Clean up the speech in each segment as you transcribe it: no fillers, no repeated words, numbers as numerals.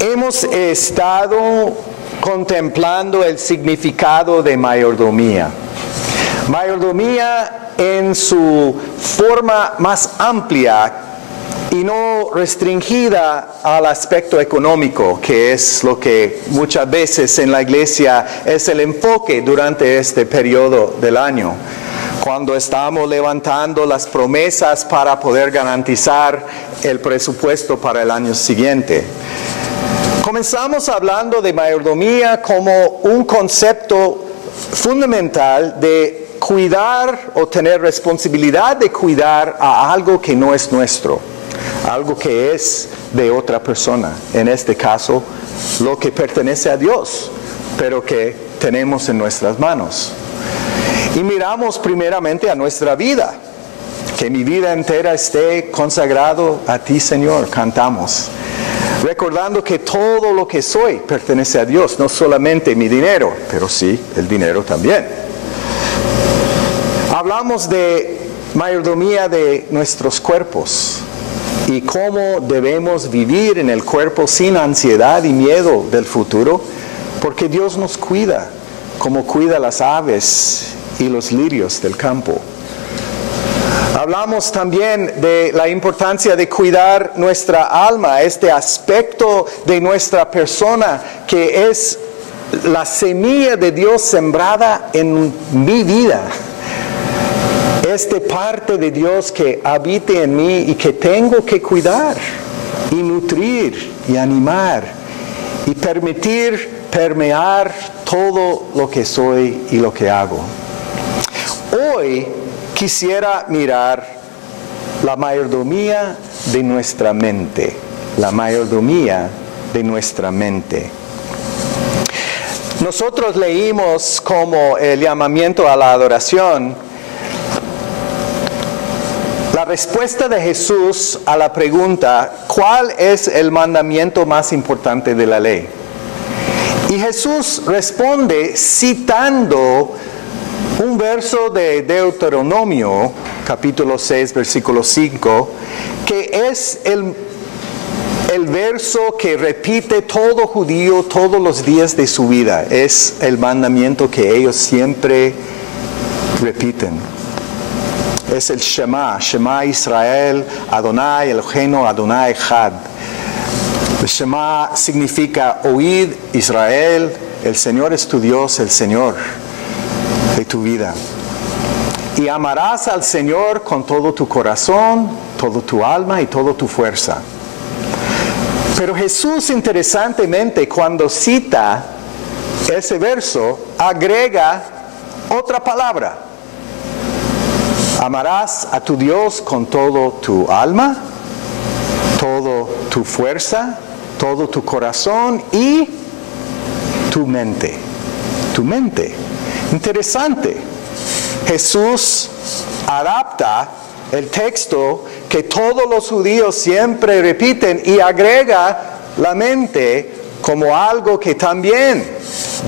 Hemos estado contemplando el significado de mayordomía. Mayordomía en su forma más amplia y no restringida al aspecto económico, que es lo que muchas veces en la iglesia es el enfoque durante este periodo del año, cuando estamos levantando las promesas para poder garantizar el presupuesto para el año siguiente. Comenzamos hablando de mayordomía como un concepto fundamental de cuidar o tener responsabilidad de cuidar a algo que no es nuestro, algo que es de otra persona, en este caso lo que pertenece a Dios, pero que tenemos en nuestras manos. Y miramos primeramente a nuestra vida, que mi vida entera esté consagrado a ti, Señor, cantamos. Recordando que todo lo que soy pertenece a Dios, no solamente mi dinero, pero sí el dinero también. Hablamos de mayordomía de nuestros cuerpos y cómo debemos vivir en el cuerpo sin ansiedad y miedo del futuro, porque Dios nos cuida, como cuida las aves y los lirios del campo. Hablamos también de la importancia de cuidar nuestra alma, este aspecto de nuestra persona que es la semilla de Dios sembrada en mi vida. Esta parte de Dios que habite en mí y que tengo que cuidar y nutrir y animar y permitir permear todo lo que soy y lo que hago. Hoy quisiera mirar la mayordomía de nuestra mente, la mayordomía de nuestra mente. Nosotros leímos como el llamamiento a la adoración, la respuesta de Jesús a la pregunta, ¿cuál es el mandamiento más importante de la ley? Y Jesús responde citando un verso de Deuteronomio, capítulo 6, versículo 5, que es el verso que repite todo judío todos los días de su vida. Es el mandamiento que ellos siempre repiten. Es el Shema, Shema Israel, Adonai Eloheinu, Adonai Echad. El Shema significa oíd Israel, el Señor es tu Dios, el Señor de tu vida. Y amarás al Señor con todo tu corazón, toda tu alma y toda tu fuerza. Pero Jesús, interesantemente, cuando cita ese verso, agrega otra palabra. Amarás a tu Dios con todo tu alma, toda tu fuerza, todo tu corazón y tu mente. Tu mente. Interesante. Jesús adapta el texto que todos los judíos siempre repiten y agrega la mente como algo que también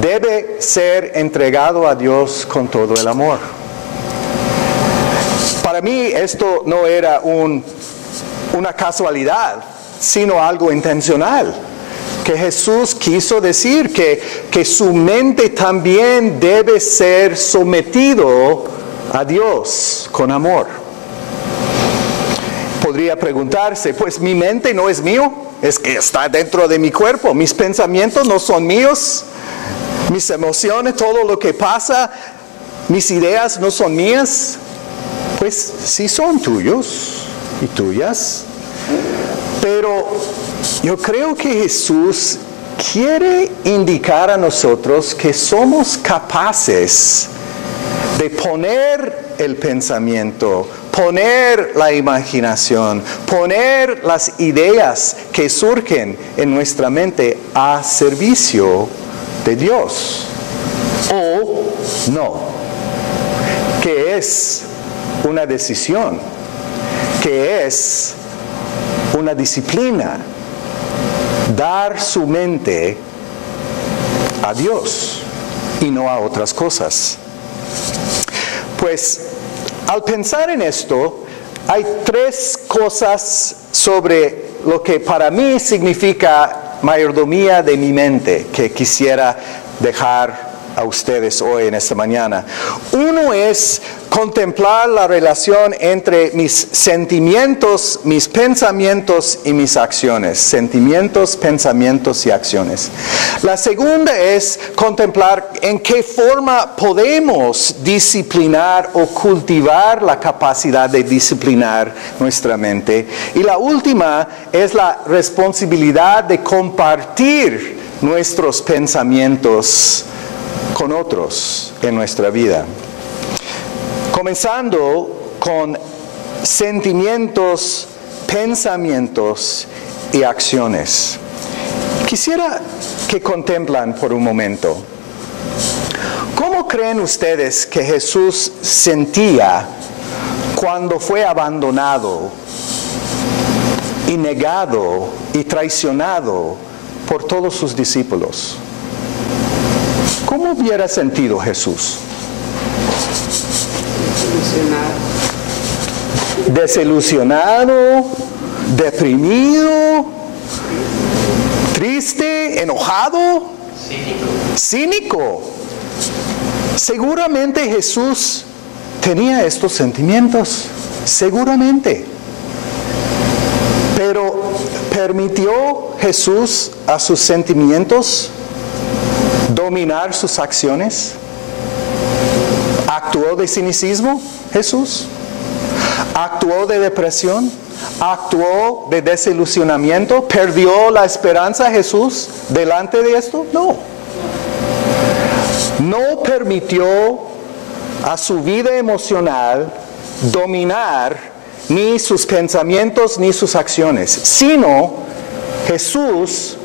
debe ser entregado a Dios con todo el amor. Para mí esto no era una casualidad, sino algo intencional. Que Jesús quiso decir que su mente también debe ser sometido a Dios con amor. Podría preguntarse, pues mi mente no es mío, es que está dentro de mi cuerpo, mis pensamientos no son míos, mis emociones, todo lo que pasa, mis ideas no son mías. Pues sí son tuyos y tuyas, pero yo creo que Jesús quiere indicar a nosotros que somos capaces de poner el pensamiento, poner la imaginación, poner las ideas que surgen en nuestra mente a servicio de Dios. O no, que es una decisión, que es una disciplina, dar su mente a Dios y no a otras cosas. Pues al pensar en esto, hay tres cosas sobre lo que para mí significa mayordomía de mi mente que quisiera dejar a ustedes hoy en esta mañana. Uno es contemplar la relación entre mis sentimientos, mis pensamientos y mis acciones. Sentimientos, pensamientos y acciones. La segunda es contemplar en qué forma podemos disciplinar o cultivar la capacidad de disciplinar nuestra mente. Y la última es la responsabilidad de compartir nuestros pensamientos con otros en nuestra vida. Comenzando con sentimientos, pensamientos y acciones. Quisiera que contemplan por un momento. ¿Cómo creen ustedes que Jesús sentía cuando fue abandonado y negado y traicionado por todos sus discípulos? ¿Cómo hubiera sentido Jesús? Desilusionado, deprimido, triste, enojado, cínico. Seguramente Jesús tenía estos sentimientos, seguramente. Pero ¿permitió Jesús a sus sentimientos dominar sus acciones? ¿Actuó de cinismo Jesús? ¿Actuó de depresión? ¿Actuó de desilusionamiento? ¿Perdió la esperanza Jesús delante de esto? No. No permitió a su vida emocional dominar ni sus pensamientos ni sus acciones, sino Jesús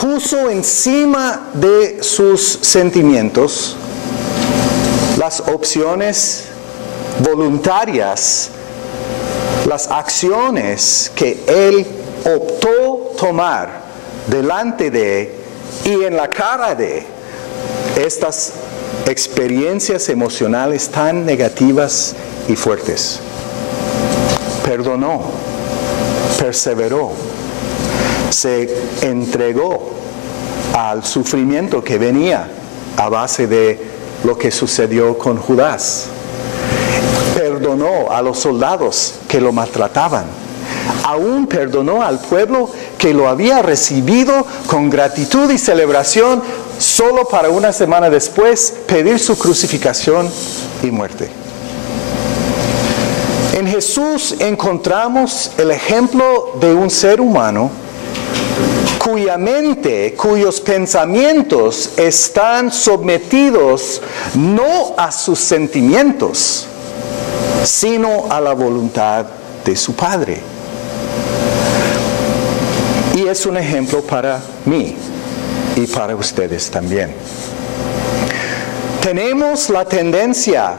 puso encima de sus sentimientos las opciones voluntarias, las acciones que Él optó tomar delante de y en la cara de estas experiencias emocionales tan negativas y fuertes. Perdonó, perseveró, se entregó al sufrimiento que venía a base de lo que sucedió con Judas. Perdonó a los soldados que lo maltrataban. Aún perdonó al pueblo que lo había recibido con gratitud y celebración, solo para una semana después pedir su crucificación y muerte. En Jesús encontramos el ejemplo de un ser humano cuya mente, cuyos pensamientos están sometidos no a sus sentimientos, sino a la voluntad de su Padre. Y es un ejemplo para mí y para ustedes también. Tenemos la tendencia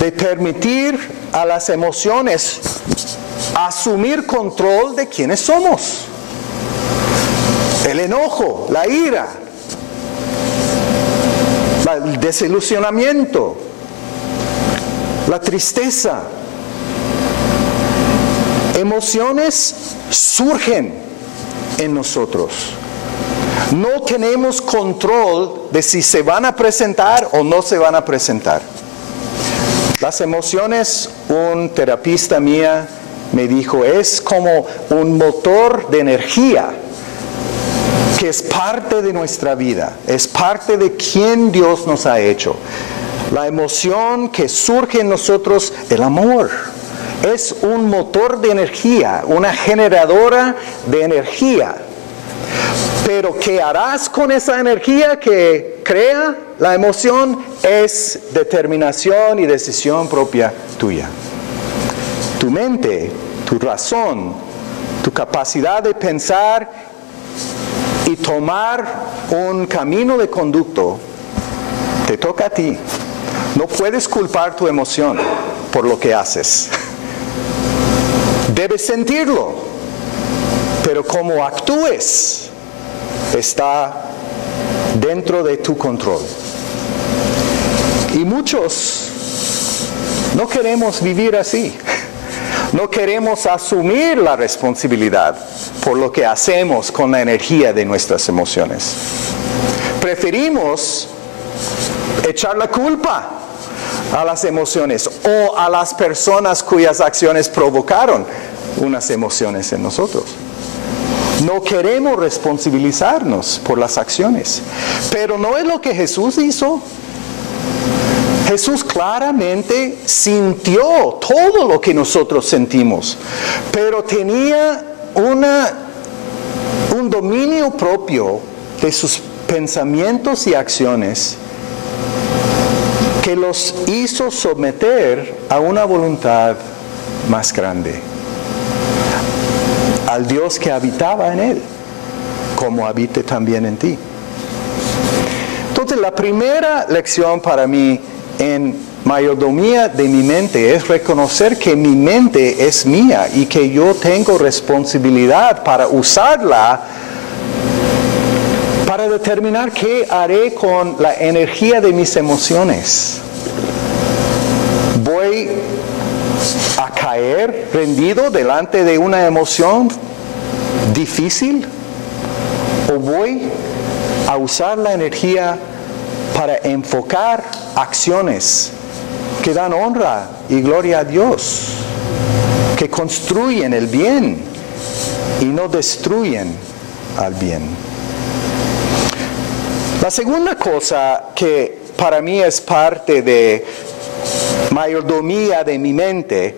de permitir a las emociones asumir control de quienes somos. El enojo, la ira, el desilusionamiento, la tristeza. Emociones surgen en nosotros. No tenemos control de si se van a presentar o no se van a presentar. Las emociones, un terapista mía me dijo, es como un motor de energía que es parte de nuestra vida, es parte de quien Dios nos ha hecho. La emoción que surge en nosotros, el amor, es un motor de energía, una generadora de energía. Pero ¿qué harás con esa energía que crea la emoción? Es determinación y decisión propia tuya. Tu mente, tu razón, tu capacidad de pensar y tomar un camino de conducto, te toca a ti. No puedes culpar tu emoción por lo que haces. Debes sentirlo, pero como actúes está dentro de tu control. Y muchos no queremos vivir así. No queremos asumir la responsabilidad por lo que hacemos con la energía de nuestras emociones. Preferimos echar la culpa a las emociones o a las personas cuyas acciones provocaron unas emociones en nosotros. No queremos responsabilizarnos por las acciones, pero no es lo que Jesús hizo. Jesús claramente sintió todo lo que nosotros sentimos, pero tenía un dominio propio de sus pensamientos y acciones que los hizo someter a una voluntad más grande, al Dios que habitaba en él, como habite también en ti. Entonces, la primera lección para mí en mayordomía de mi mente es reconocer que mi mente es mía y que yo tengo responsabilidad para usarla para determinar qué haré con la energía de mis emociones. ¿Voy a caer rendido delante de una emoción difícil? ¿O voy a usar la energía para enfocar acciones que dan honra y gloria a Dios, que construyen el bien y no destruyen al bien? La segunda cosa que para mí es parte de mayordomía de mi mente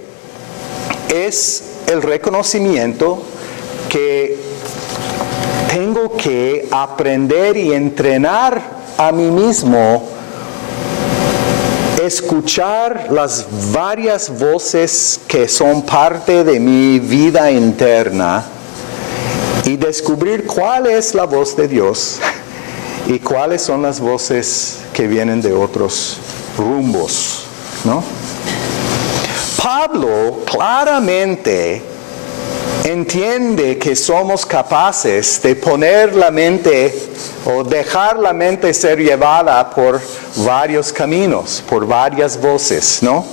es el reconocimiento que tengo que aprender y entrenar a mí mismo, escuchar las varias voces que son parte de mi vida interna y descubrir cuál es la voz de Dios y cuáles son las voces que vienen de otros rumbos, ¿no? Pablo claramente entiende que somos capaces de poner la mente o dejar la mente ser llevada por varios caminos, por varias voces, ¿no?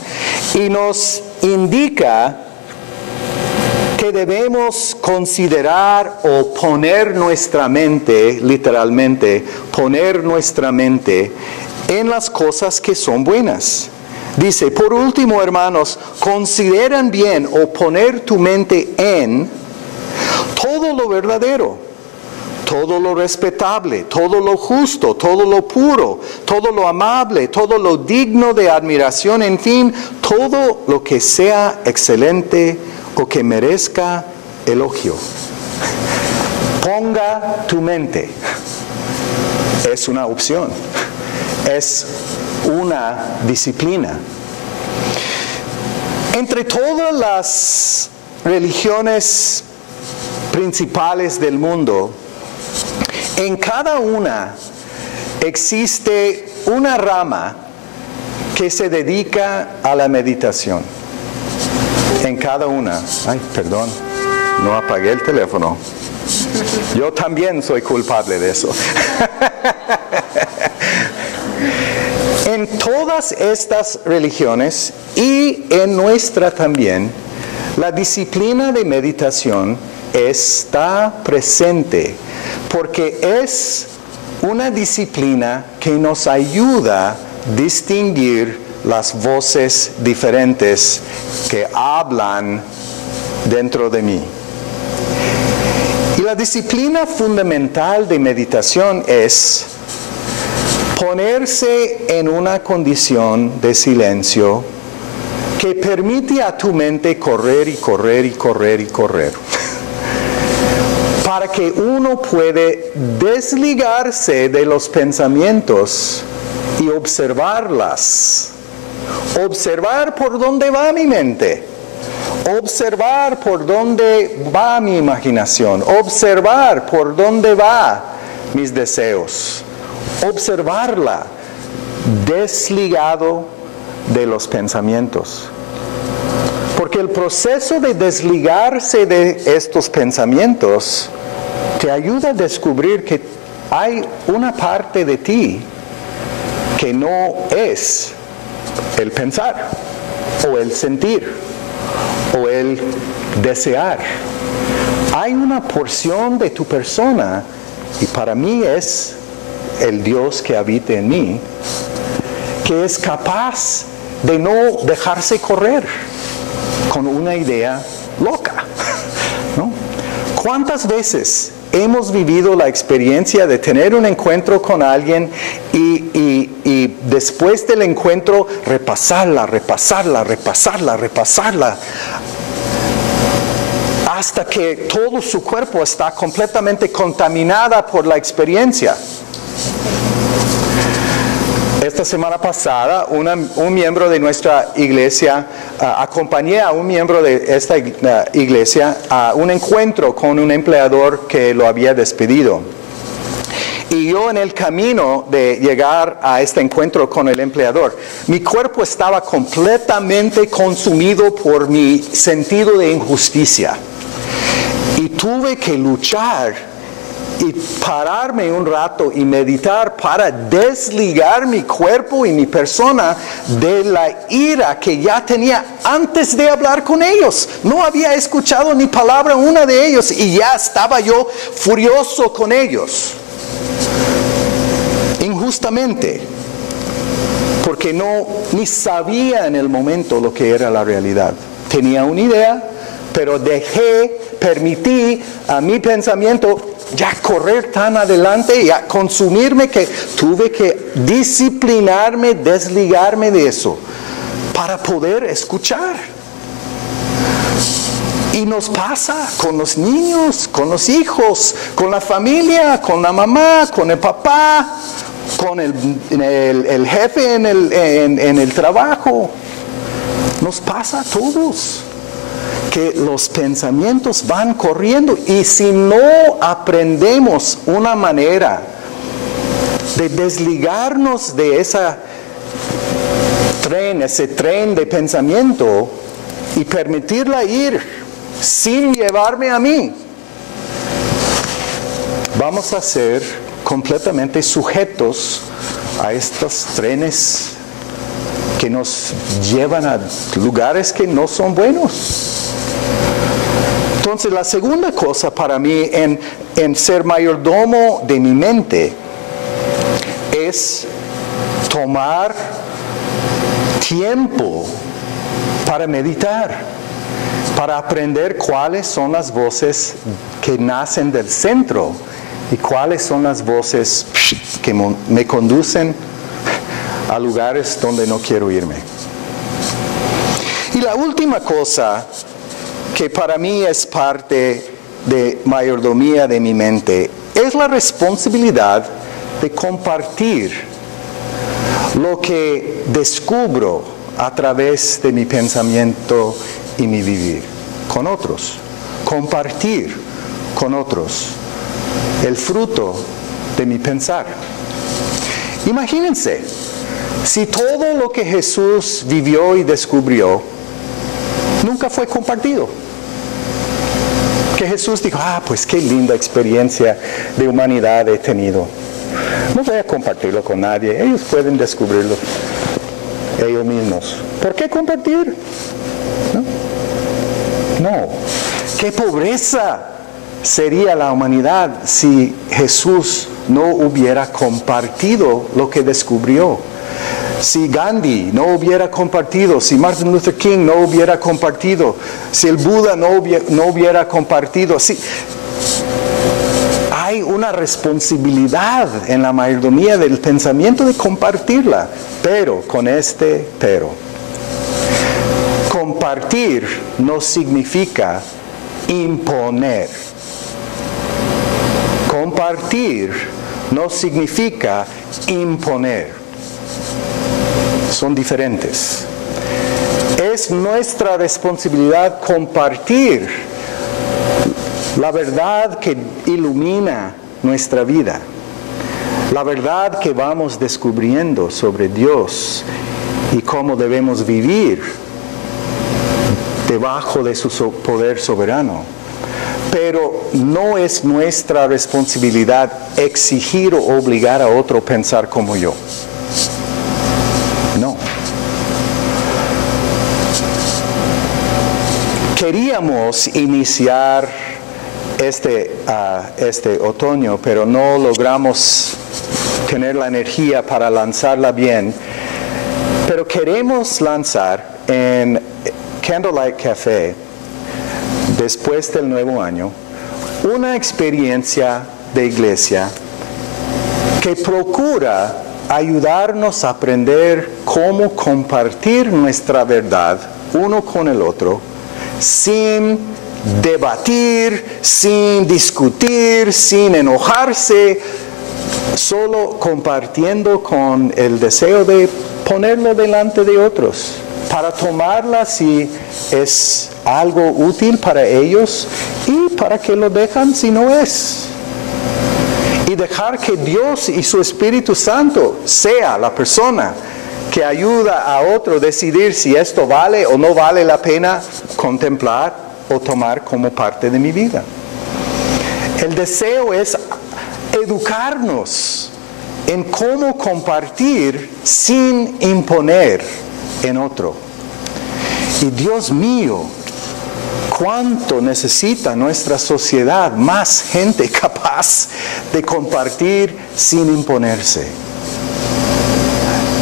Y nos indica que debemos considerar o poner nuestra mente, literalmente, poner nuestra mente en las cosas que son buenas. Dice, por último, hermanos, consideran bien o poner tu mente en todo lo verdadero, todo lo respetable, todo lo justo, todo lo puro, todo lo amable, todo lo digno de admiración, en fin, todo lo que sea excelente o que merezca elogio. Ponga tu mente. Es una opción. Es una disciplina. Entre todas las religiones principales del mundo, en cada una existe una rama que se dedica a la meditación. En cada una. Ay, perdón, no apagué el teléfono. Yo también soy culpable de eso. En todas estas religiones y en nuestra también, la disciplina de meditación está presente porque es una disciplina que nos ayuda a distinguir las voces diferentes que hablan dentro de mí. Y la disciplina fundamental de meditación es ponerse en una condición de silencio que permite a tu mente correr y correr y correr y correr. Para que uno puede desligarse de los pensamientos y observarlas. Observar por dónde va mi mente. Observar por dónde va mi imaginación. Observar por dónde va mis deseos. Observarla desligado de los pensamientos. Porque el proceso de desligarse de estos pensamientos te ayuda a descubrir que hay una parte de ti que no es el pensar o el sentir o el desear. Hay una porción de tu persona, y para mí es el Dios que habita en mí, que es capaz de no dejarse correr con una idea loca, ¿no? ¿Cuántas veces hemos vivido la experiencia de tener un encuentro con alguien y después del encuentro repasarla, hasta que todo su cuerpo está completamente contaminada por la experiencia? Esta semana pasada, un miembro de nuestra iglesia, acompañé a un miembro de esta iglesia a un encuentro con un empleador que lo había despedido. Y yo, en el camino de llegar a este encuentro con el empleador, mi cuerpo estaba completamente consumido por mi sentido de injusticia. Y tuve que luchar y pararme un rato y meditar para desligar mi cuerpo y mi persona de la ira que ya tenía antes de hablar con ellos. No había escuchado ni palabra una de ellos y ya estaba yo furioso con ellos. Injustamente. Porque ni sabía en el momento lo que era la realidad. Tenía una idea, pero permití a mi pensamiento ya correr tan adelante y a consumirme que tuve que disciplinarme, desligarme de eso para poder escuchar. Y nos pasa con los niños, con los hijos, con la familia, con la mamá, con el papá, con el jefe en el trabajo. Nos pasa a todos que los pensamientos van corriendo, y si no aprendemos una manera de desligarnos de ese tren de pensamiento y permitirla ir sin llevarme a mí, vamos a ser completamente sujetos a estos trenes que nos llevan a lugares que no son buenos. Entonces, la segunda cosa para mí en ser mayordomo de mi mente es tomar tiempo para meditar, para aprender cuáles son las voces que nacen del centro y cuáles son las voces que me conducen a lugares donde no quiero irme. Y la última cosa que para mí es parte de mayordomía de mi mente es la responsabilidad de compartir lo que descubro a través de mi pensamiento y mi vivir con otros. Compartir con otros el fruto de mi pensar. Imagínense, si todo lo que Jesús vivió y descubrió nunca fue compartido. Que Jesús dijo, pues qué linda experiencia de humanidad he tenido. No voy a compartirlo con nadie, ellos pueden descubrirlo ellos mismos. ¿Por qué compartir? No. Qué pobreza sería la humanidad si Jesús no hubiera compartido lo que descubrió. Si Gandhi no hubiera compartido, si Martin Luther King no hubiera compartido, si el Buda no hubiera compartido, hay una responsabilidad en la mayordomía del pensamiento de compartirla, pero con este pero. Compartir no significa imponer. Compartir no significa imponer. Son diferentes. Es nuestra responsabilidad compartir la verdad que ilumina nuestra vida, la verdad que vamos descubriendo sobre Dios y cómo debemos vivir debajo de su poder soberano. Pero no es nuestra responsabilidad exigir o obligar a otro a pensar como yo. No. Queríamos iniciar este otoño, pero no logramos tener la energía para lanzarla bien. Pero queremos lanzar en Candlelight Café, después del nuevo año, una experiencia de iglesia que procura ayudarnos a aprender cómo compartir nuestra verdad uno con el otro, sin debatir, sin discutir, sin enojarse, solo compartiendo con el deseo de ponerlo delante de otros, para tomarla si es algo útil para ellos y para que lo dejan si no es. Y dejar que Dios y su Espíritu Santo sea la persona que ayuda a otro a decidir si esto vale o no vale la pena contemplar o tomar como parte de mi vida. El deseo es educarnos en cómo compartir sin imponer en otro. Y Dios mío, cuánto necesita nuestra sociedad más gente capaz de compartir sin imponerse.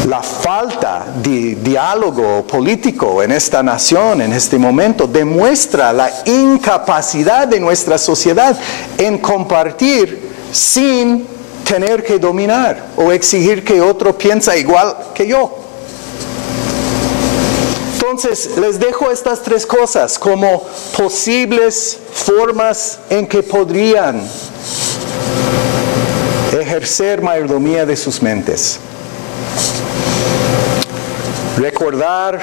La falta de diálogo político en esta nación, en este momento, demuestra la incapacidad de nuestra sociedad en compartir sin tener que dominar o exigir que otro piense igual que yo. Entonces, les dejo estas tres cosas como posibles formas en que podrían ejercer mayordomía de sus mentes. Recordar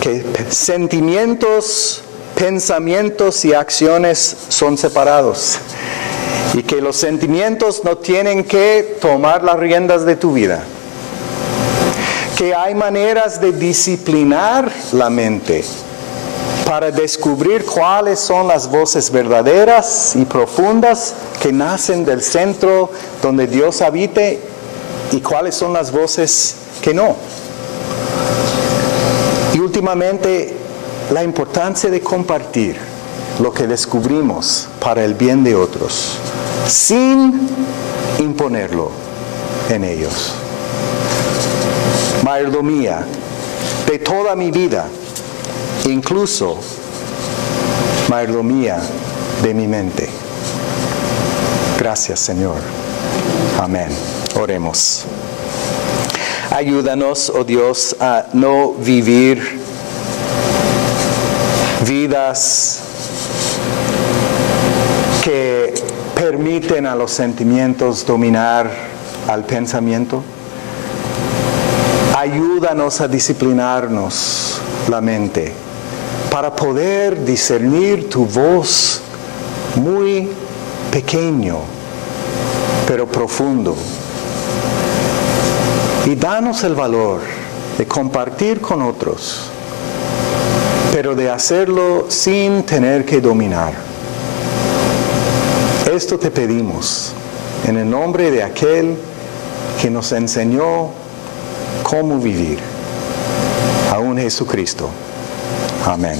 que sentimientos, pensamientos y acciones son separados y que los sentimientos no tienen que tomar las riendas de tu vida. Que hay maneras de disciplinar la mente para descubrir cuáles son las voces verdaderas y profundas que nacen del centro donde Dios habite y cuáles son las voces que no. Y últimamente, la importancia de compartir lo que descubrimos para el bien de otros, sin imponerlo en ellos. Mayordomía de toda mi vida, incluso mayordomía de mi mente. Gracias, Señor. Amén. Oremos. Ayúdanos, oh Dios, a no vivir vidas que permiten a los sentimientos dominar al pensamiento. Ayúdanos a disciplinarnos la mente para poder discernir tu voz muy pequeño, pero profundo. Y danos el valor de compartir con otros, pero de hacerlo sin tener que dominar. Esto te pedimos en el nombre de aquel que nos enseñó cómo vivir, aún Jesucristo. Amén.